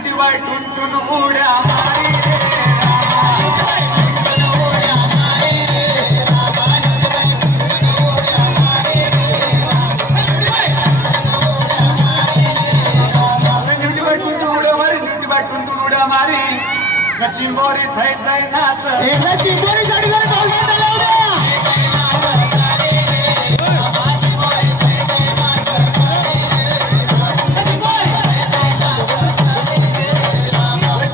duty bye टुन उड्या मारी रे मारी चिंबोरी थै थै नाच चिंबोरी साडी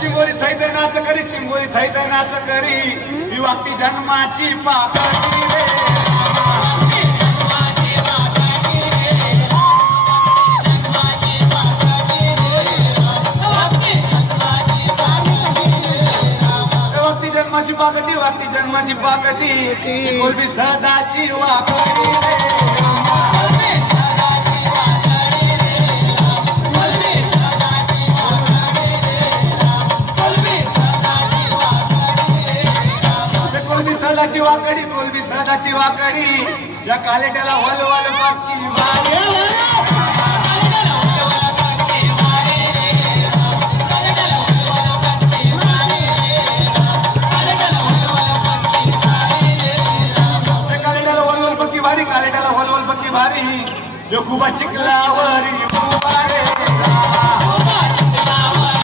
चिंबोरी थै थै नाच करी चिंबोरी थै थै नाच करी विवाक्ती जन्माची पाकळी रे वाक्ती जन्माची पाकटी कोलबी सदाची वाकडी कोलबी सदाची वाकडी या कालेट्याला वलवल पाकी कालेटाला वलवल पक्की भारी जो खूप चिखलावरी